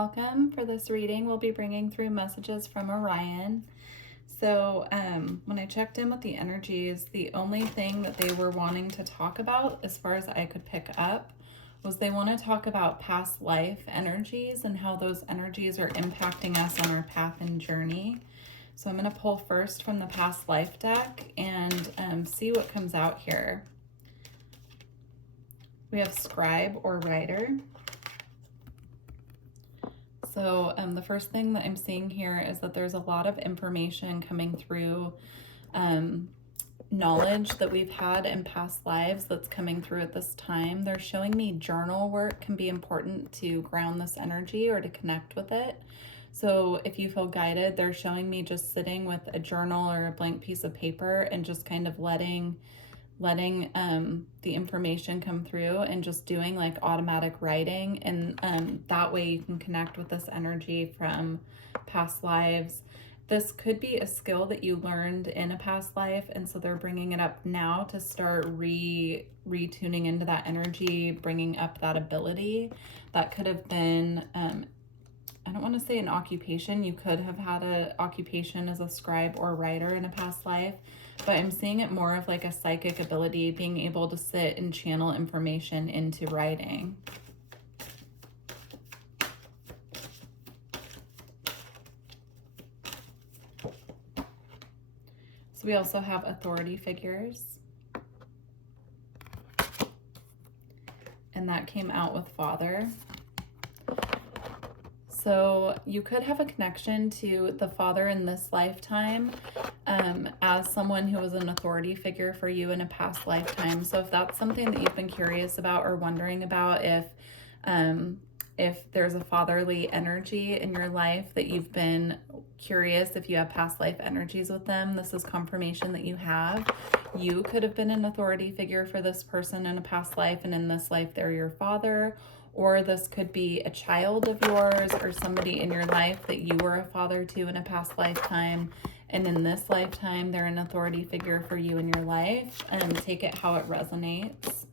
welcome. For this reading, we'll be bringing through messages from Orion. So when I checked in with the energies, the only thing that they were wanting to talk about, as far as I could pick up, was they want to talk about past life energies and how those energies are impacting us on our path and journey. So I'm going to pull first from the past life deck and see what comes out here. We have scribe or writer. So the first thing that I'm seeing here is that there's a lot of information coming through, knowledge that we've had in past lives that's coming through at this time. They're showing me journal work can be important to ground this energy or to connect with it. So if you feel guided, they're showing me just sitting with a journal or a blank piece of paper and just kind of letting the information come through and just doing like automatic writing, and that way you can connect with this energy from past lives. This could be a skill that you learned in a past life, and so they're bringing it up now to start retuning into that energy, bringing up that ability. That could have been I don't want to say an occupation. You could have had an occupation as a scribe or writer in a past life, but I'm seeing it more of like a psychic ability, being able to sit and channel information into writing. So we also have authority figures, and that came out with father. So you could have a connection to the father in this lifetime as someone who was an authority figure for you in a past lifetime. So if that's something that you've been curious about or wondering about, if there's a fatherly energy in your life that you've been curious if you have past life energies with them, this is confirmation that you have. You could have been an authority figure for this person in a past life, and in this life they're your father. Or this could be a child of yours or somebody in your life that you were a father to in a past lifetime, and in this lifetime they're an authority figure for you in your life. And take it how it resonates.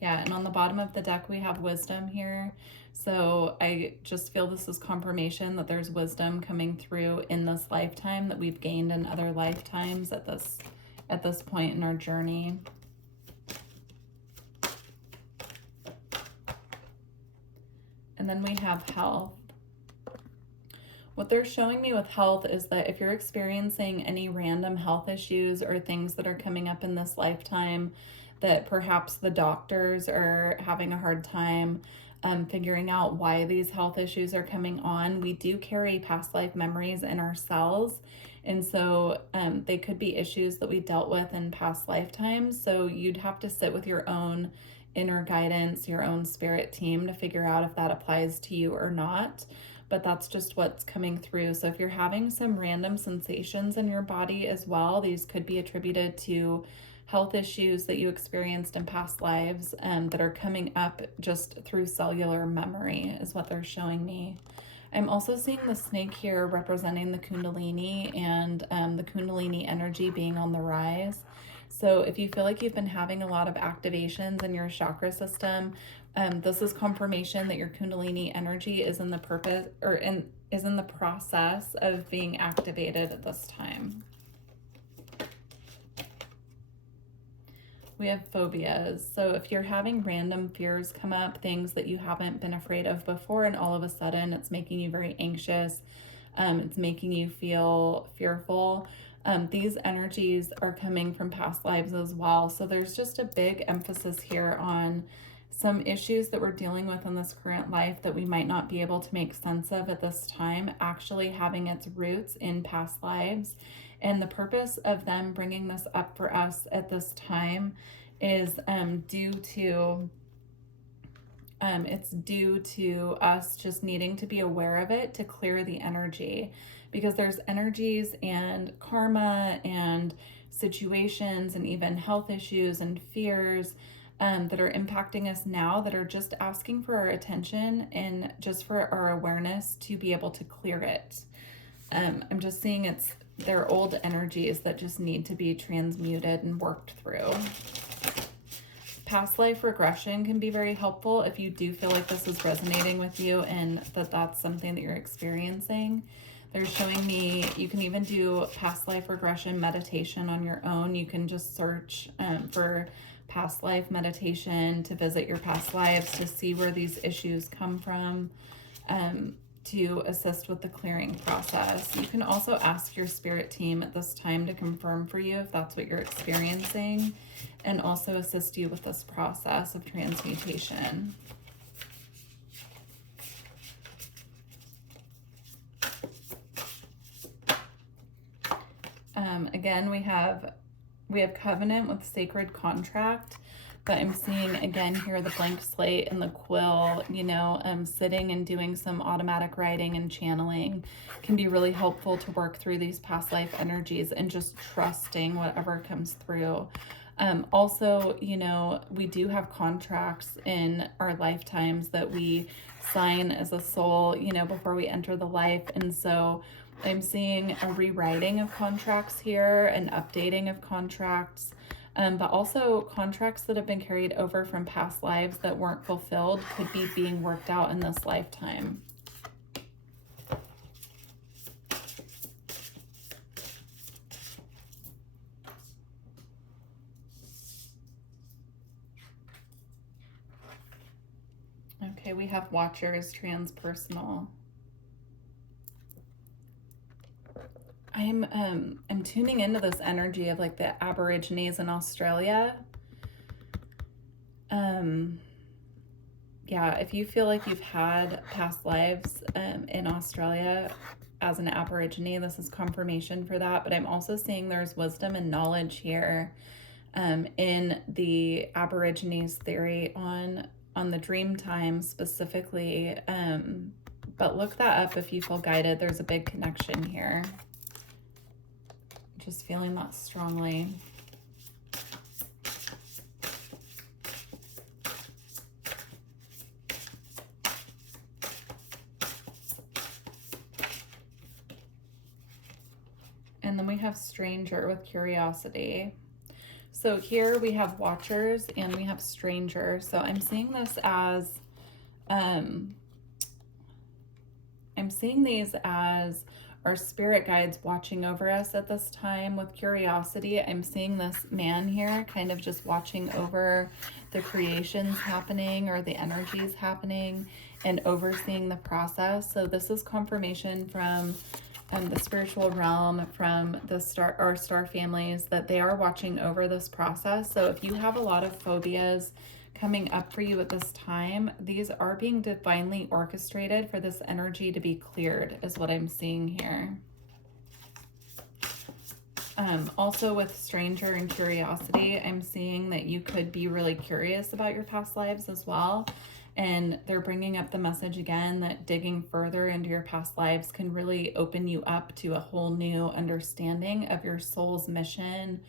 Yeah, and on the bottom of the deck we have wisdom here. So I just feel this is confirmation that there's wisdom coming through in this lifetime that we've gained in other lifetimes at this point in our journey. And then we have health. What they're showing me with health is that if you're experiencing any random health issues or things that are coming up in this lifetime that perhaps the doctors are having a hard time figuring out why these health issues are coming on, we do carry past life memories in our cells. And so they could be issues that we dealt with in past lifetimes. So you'd have to sit with your own inner guidance, your own spirit team, to figure out if that applies to you or not. But that's just what's coming through. So if you're having some random sensations in your body as well, these could be attributed to health issues that you experienced in past lives that are coming up just through cellular memory is what they're showing me. I'm also seeing the snake here representing the Kundalini, and the Kundalini energy being on the rise. So if you feel like you've been having a lot of activations in your chakra system, this is confirmation that your Kundalini energy is in the process of being activated at this time. We have phobias. So if you're having random fears come up, things that you haven't been afraid of before, and all of a sudden it's making you very anxious, it's making you feel fearful, these energies are coming from past lives as well. So there's just a big emphasis here on some issues that we're dealing with in this current life that we might not be able to make sense of at this time, actually having its roots in past lives. And the purpose of them bringing this up for us at this time is due to us just needing to be aware of it to clear the energy, because there's energies and karma and situations and even health issues and fears that are impacting us now that are just asking for our attention and just for our awareness to be able to clear it. I'm just seeing they're old energies that just need to be transmuted and worked through. past life regression can be very helpful if you do feel like this is resonating with you and that that's something that you're experiencing. They're showing me you can even do past life regression meditation on your own. You can just search for past life meditation to visit your past lives to see where these issues come from, to assist with the clearing process. You can also ask your spirit team at this time to confirm for you if that's what you're experiencing, and also assist you with this process of transmutation. Again, we have covenant with sacred contract, but I'm seeing again here the blank slate and the quill, you know, sitting and doing some automatic writing and channeling can be really helpful to work through these past life energies and just trusting whatever comes through. Also, you know, we do have contracts in our lifetimes that we sign as a soul, you know, before we enter the life. And so I'm seeing a rewriting of contracts here, an updating of contracts, but also contracts that have been carried over from past lives that weren't fulfilled could be being worked out in this lifetime. Okay, we have Watchers, transpersonal. I'm tuning into this energy of like the Aborigines in Australia. Yeah, if you feel like you've had past lives in Australia as an Aborigine, this is confirmation for that. But I'm also seeing there's wisdom and knowledge here in the Aborigines theory on the dream time specifically. But look that up if you feel guided. There's a big connection here. Just feeling that strongly. And then we have stranger with curiosity. So here we have watchers and we have stranger. So I'm seeing this as, I'm seeing these as our spirit guides watching over us at this time. With curiosity, I'm seeing this man here kind of just watching over the creations happening or the energies happening and overseeing the process. So this is confirmation from the spiritual realm, from the star families, that they are watching over this process. So if you have a lot of phobias coming up for you at this time, these are being divinely orchestrated for this energy to be cleared, is what I'm seeing here. Also with stranger and curiosity, I'm seeing that you could be really curious about your past lives as well. And they're bringing up the message again that digging further into your past lives can really open you up to a whole new understanding of your soul's mission.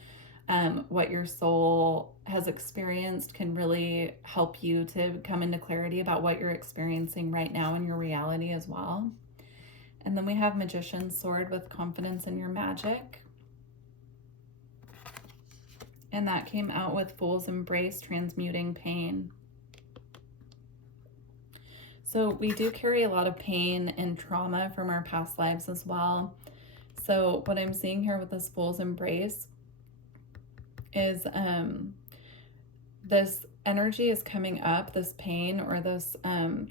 What your soul has experienced can really help you to come into clarity about what you're experiencing right now in your reality as well. And then we have Magician's Sword with confidence in your magic. And that came out with Fool's Embrace, transmuting pain. So we do carry a lot of pain and trauma from our past lives as well. So what I'm seeing here with this Fool's Embrace is this energy is coming up, this pain or this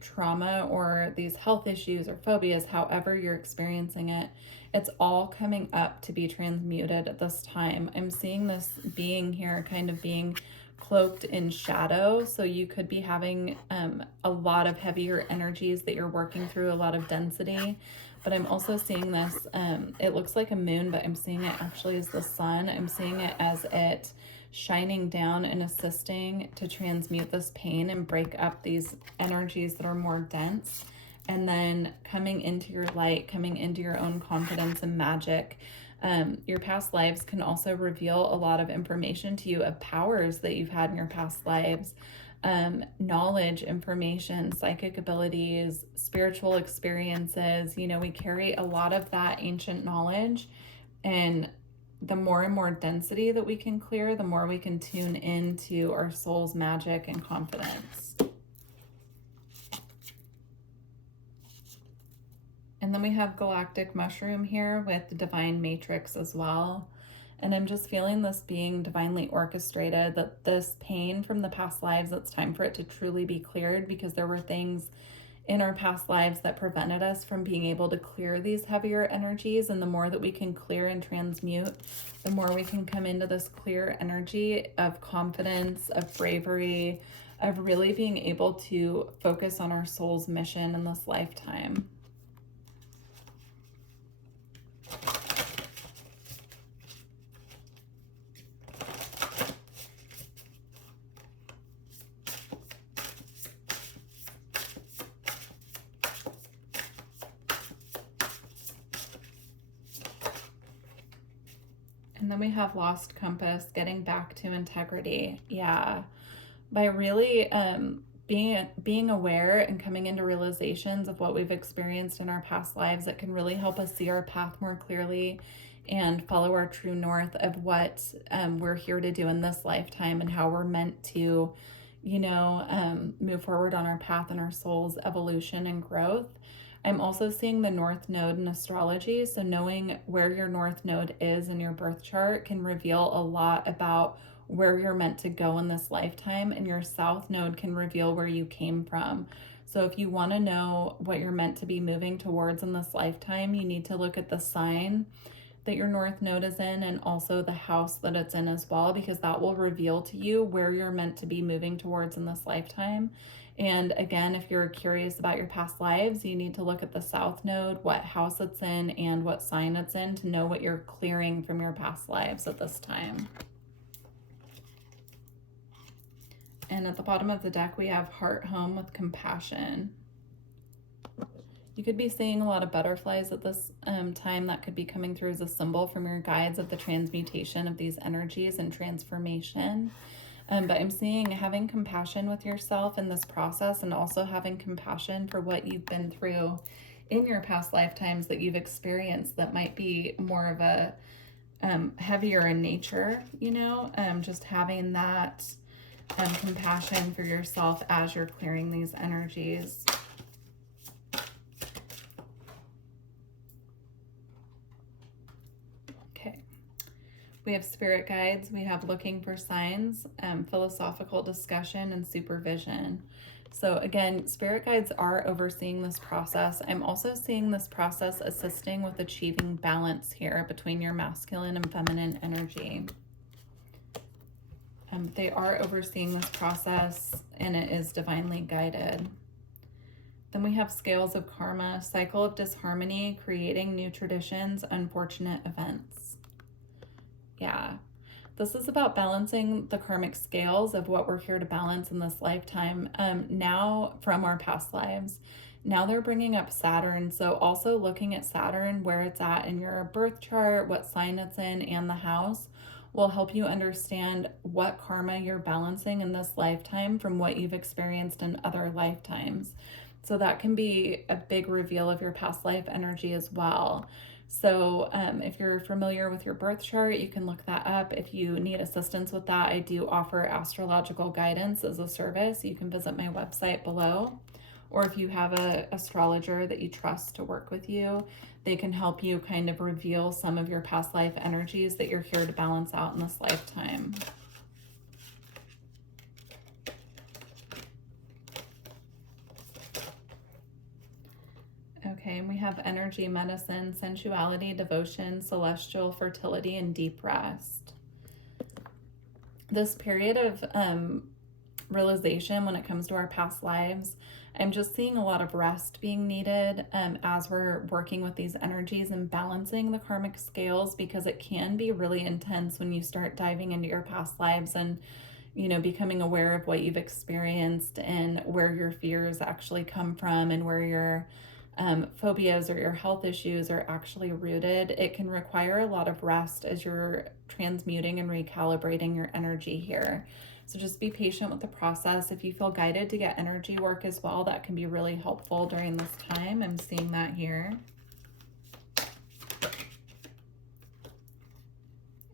trauma or these health issues or phobias, however you're experiencing it, it's all coming up to be transmuted at this time. I'm seeing this being here kind of being cloaked in shadow. So you could be having a lot of heavier energies that you're working through, a lot of density. But I'm also seeing this, it looks like a moon, but I'm seeing it actually as the sun. I'm seeing it as it shining down and assisting to transmute this pain and break up these energies that are more dense. And then coming into your light, coming into your own confidence and magic. Your past lives can also reveal a lot of information to you of powers that you've had in your past lives. Knowledge, information, psychic abilities, spiritual experiences. You know, we carry a lot of that ancient knowledge, and the more and more density that we can clear, the more we can tune into our soul's magic and confidence. And then we have galactic mushroom here with the divine matrix as well. And I'm just feeling this being divinely orchestrated, that this pain from the past lives, it's time for it to truly be cleared, because there were things in our past lives that prevented us from being able to clear these heavier energies. And the more that we can clear and transmute, the more we can come into this clear energy of confidence, of bravery, of really being able to focus on our soul's mission in this lifetime. And then we have lost compass, getting back to integrity. Yeah. By really being aware and coming into realizations of what we've experienced in our past lives, it can really help us see our path more clearly and follow our true north of what we're here to do in this lifetime, and how we're meant to, move forward on our path and our soul's evolution and growth. I'm also seeing the North Node in astrology. So knowing where your North Node is in your birth chart can reveal a lot about where you're meant to go in this lifetime. And your South Node can reveal where you came from. So if you want to know what you're meant to be moving towards in this lifetime, you need to look at the sign that your North Node is in, and also the house that it's in as well, because that will reveal to you where you're meant to be moving towards in this lifetime. And again, if you're curious about your past lives, you need to look at the South Node, what house it's in, and what sign it's in, to know what you're clearing from your past lives at this time. And at the bottom of the deck, we have heart home with compassion. You could be seeing a lot of butterflies at this time. That could be coming through as a symbol from your guides of the transmutation of these energies and transformation. But I'm seeing having compassion with yourself in this process, and also having compassion for what you've been through in your past lifetimes that you've experienced that might be more of a heavier in nature, just having that compassion for yourself as you're clearing these energies. We have spirit guides, we have looking for signs, philosophical discussion, and supervision. So again, spirit guides are overseeing this process. I'm also seeing this process assisting with achieving balance here between your masculine and feminine energy. They are overseeing this process, and it is divinely guided. Then we have scales of karma, cycle of disharmony, creating new traditions, unfortunate events. Yeah, this is about balancing the karmic scales of what we're here to balance in this lifetime. Now from our past lives, now they're bringing up Saturn. So also looking at Saturn, where it's at in your birth chart, what sign it's in, and the house will help you understand what karma you're balancing in this lifetime from what you've experienced in other lifetimes. So that can be a big reveal of your past life energy as well. So if you're familiar with your birth chart, you can look that up. If you need assistance with that, I do offer astrological guidance as a service. You can visit my website below. Or if you have an astrologer that you trust to work with you, they can help you kind of reveal some of your past life energies that you're here to balance out in this lifetime. Okay, and we have energy, medicine, sensuality, devotion, celestial fertility, and deep rest. This period of realization when it comes to our past lives, I'm just seeing a lot of rest being needed as we're working with these energies and balancing the karmic scales, because it can be really intense when you start diving into your past lives and becoming aware of what you've experienced and where your fears actually come from, and where your phobias or your health issues are actually rooted. It can require a lot of rest as you're transmuting and recalibrating your energy here. So just be patient with the process. If you feel guided to get energy work as well, that can be really helpful during this time. I'm seeing that here.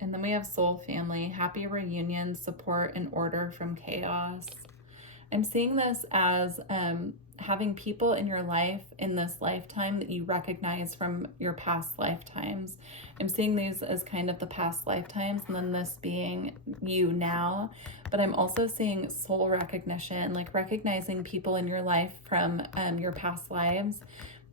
And then we have soul family, happy reunion, support, and order from chaos. I'm seeing this as having people in your life in this lifetime that you recognize from your past lifetimes. I'm seeing these as kind of the past lifetimes, and then this being you now. But I'm also seeing soul recognition, like recognizing people in your life from your past lives,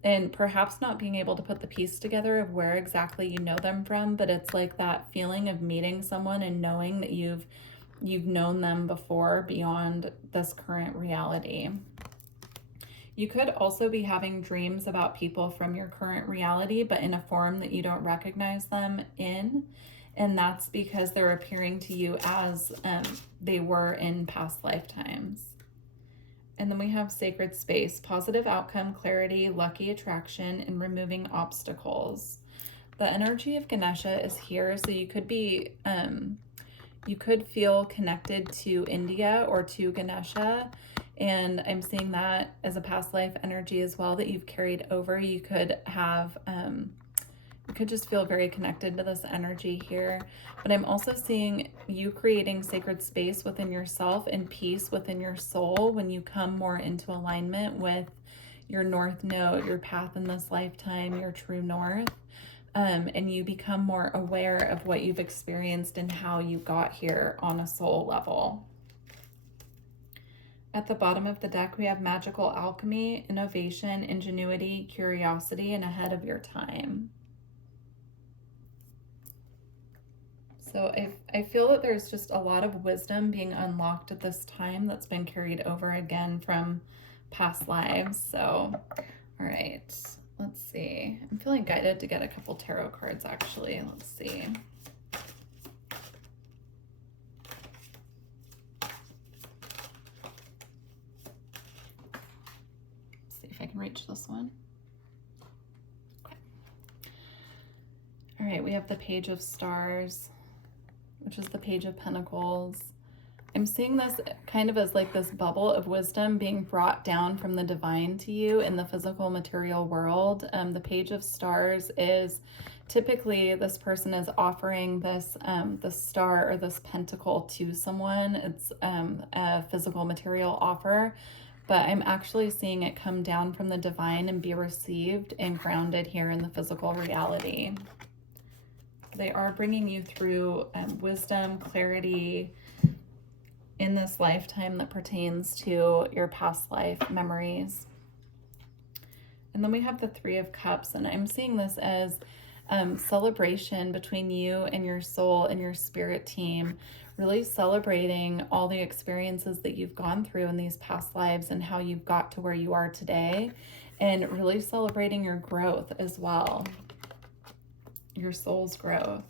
and perhaps not being able to put the piece together of where exactly you know them from, but it's like that feeling of meeting someone and knowing that you've known them before beyond this current reality. You could also be having dreams about people from your current reality, but in a form that you don't recognize them in. And that's because they're appearing to you as they were in past lifetimes. And then we have sacred space, positive outcome, clarity, lucky attraction, and removing obstacles. The energy of Ganesha is here, so you could be, you could feel connected to India or to Ganesha, and I'm seeing that as a past life energy as well that you've carried over. You could have, you could just feel very connected to this energy here. But I'm also seeing you creating sacred space within yourself and peace within your soul when you come more into alignment with your North Node, your path in this lifetime, your true North. And you become more aware of what you've experienced and how you got here on a soul level. At the bottom of the deck, we have magical alchemy, innovation, ingenuity, curiosity, and ahead of your time. So I feel that there's just a lot of wisdom being unlocked at this time that's been carried over again from past lives. So, all right, let's see. I'm feeling guided to get a couple tarot cards, actually. Let's see. Let's see if I can reach this one. Okay. All right, we have the Page of Stars, which is the Page of Pentacles. I'm seeing this kind of as like this bubble of wisdom being brought down from the divine to you in the physical material world. The Page of Stars is typically this person is offering this this star or this pentacle to someone. It's a physical material offer, but I'm actually seeing it come down from the divine and be received and grounded here in the physical reality. They are bringing you through wisdom, clarity in this lifetime that pertains to your past life memories. And then we have the Three of Cups, and I'm seeing this as celebration between you and your soul and your spirit team, really celebrating all the experiences that you've gone through in these past lives and how you've got to where you are today, and really celebrating your growth as well. Your soul's growth.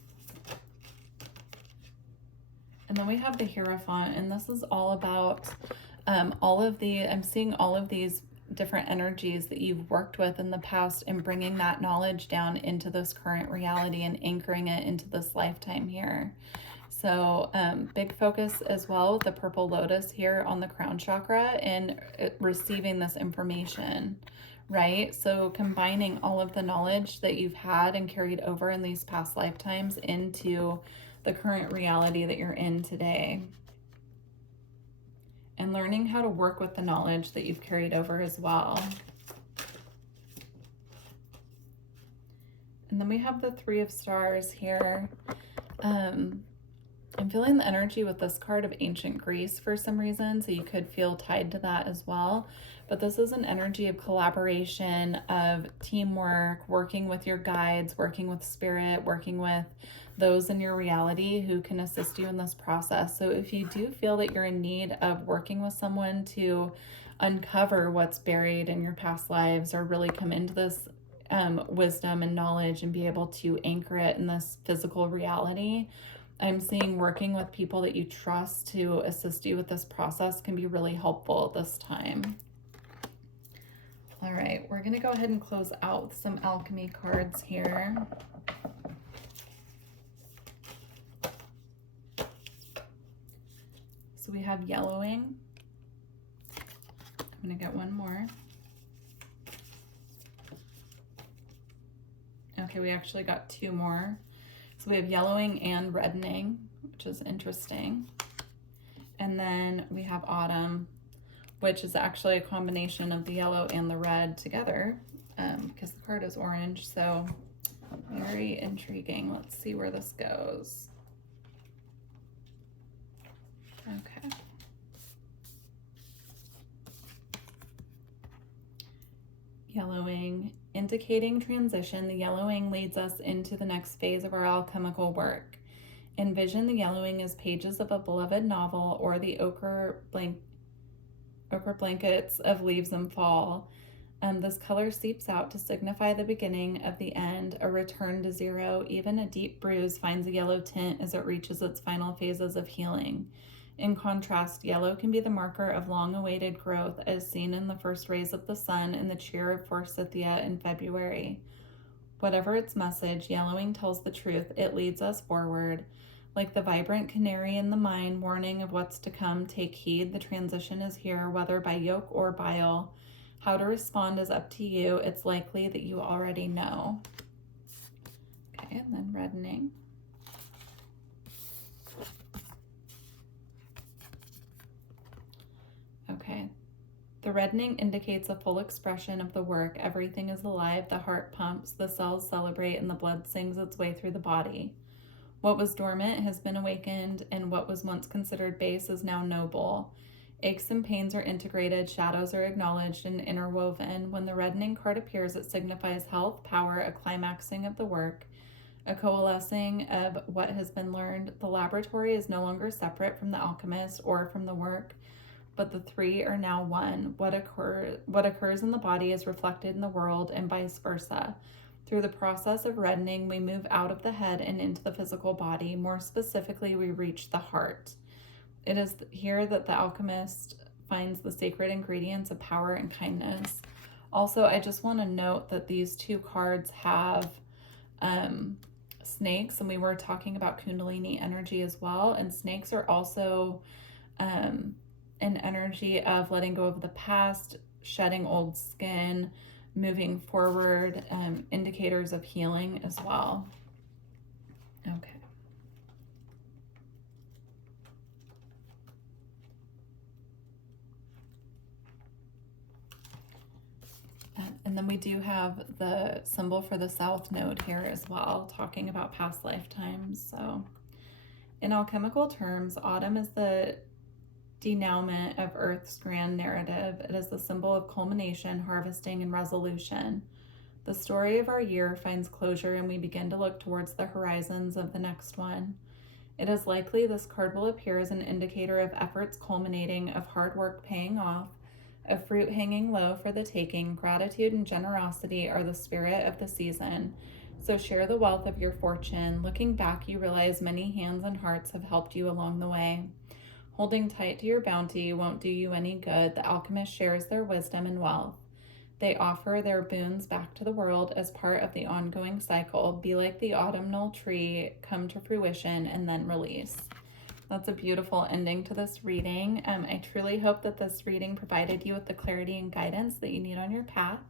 And then we have the Hierophant, and this is all about I'm seeing all of these different energies that you've worked with in the past and bringing that knowledge down into this current reality and anchoring it into this lifetime here. So big focus as well with the purple lotus here on the crown chakra and receiving this information. Right? So combining all of the knowledge that you've had and carried over in these past lifetimes into the current reality that you're in today. And learning how to work with the knowledge that you've carried over as well. And then we have the Three of Stars here. I'm feeling the energy with this card of ancient Greece for some reason, so you could feel tied to that as well. But this is an energy of collaboration, of teamwork, working with your guides, working with spirit, working with those in your reality who can assist you in this process. So if you do feel that you're in need of working with someone to uncover what's buried in your past lives or really come into this wisdom and knowledge and be able to anchor it in this physical reality, I'm seeing working with people that you trust to assist you with this process can be really helpful at this time. All right, we're going to go ahead and close out with some alchemy cards here. So we have yellowing. I'm going to get one more. Okay, we actually got two more. So we have yellowing and reddening, which is interesting. And then we have autumn, which is actually a combination of the yellow and the red together, because the card is orange. So very intriguing. Let's see where this goes. Okay. Yellowing, indicating transition. The yellowing leads us into the next phase of our alchemical work. Envision the yellowing as pages of a beloved novel or the ochre blankets of leaves and fall. This color seeps out to signify the beginning of the end, a return to zero. Even a deep bruise finds a yellow tint as it reaches its final phases of healing. In contrast, yellow can be the marker of long-awaited growth, as seen in the first rays of the sun in the cheer of forsythia in February. Whatever its message, yellowing tells the truth. It leads us forward. Like the vibrant canary in the mine, warning of what's to come, take heed, the transition is here, whether by yoke or bile. How to respond is up to you. It's likely that you already know. Okay, and then reddening. Okay, the reddening indicates a full expression of the work. Everything is alive, the heart pumps, the cells celebrate, and the blood sings its way through the body. What was dormant has been awakened, and what was once considered base is now noble. Aches and pains are integrated, shadows are acknowledged and interwoven. When the reddening card appears, it signifies health, power, a climaxing of the work, a coalescing of what has been learned. The laboratory is no longer separate from the alchemist or from the work, but the three are now one. What occurs in the body is reflected in the world, and vice versa. Through the process of reddening, we move out of the head and into the physical body. More specifically, we reach the heart. It is here that the alchemist finds the sacred ingredients of power and kindness. Also, I just want to note that these two cards have snakes, and we were talking about Kundalini energy as well. And snakes are also an energy of letting go of the past, shedding old skin, moving forward, indicators of healing as well. Okay. And then we do have the symbol for the South Node here as well, talking about past lifetimes. So in alchemical terms, autumn is the denouement of Earth's grand narrative. It is the symbol of culmination, harvesting, and resolution. The story of our year finds closure, and we begin to look towards the horizons of the next one. It is likely this card will appear as an indicator of efforts culminating, of hard work paying off, of fruit hanging low for the taking. Gratitude and generosity are the spirit of the season. So share the wealth of your fortune. Looking back, you realize many hands and hearts have helped you along the way. Holding tight to your bounty won't do you any good. The alchemist shares their wisdom and wealth. They offer their boons back to the world as part of the ongoing cycle. Be like the autumnal tree, come to fruition, and then release. That's a beautiful ending to this reading. I truly hope that this reading provided you with the clarity and guidance that you need on your path.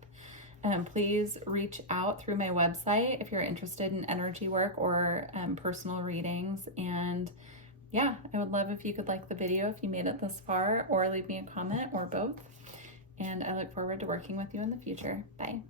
Please reach out through my website if you're interested in energy work or personal readings. And yeah, I would love if you could like the video if you made it this far, or leave me a comment, or both. And I look forward to working with you in the future. Bye.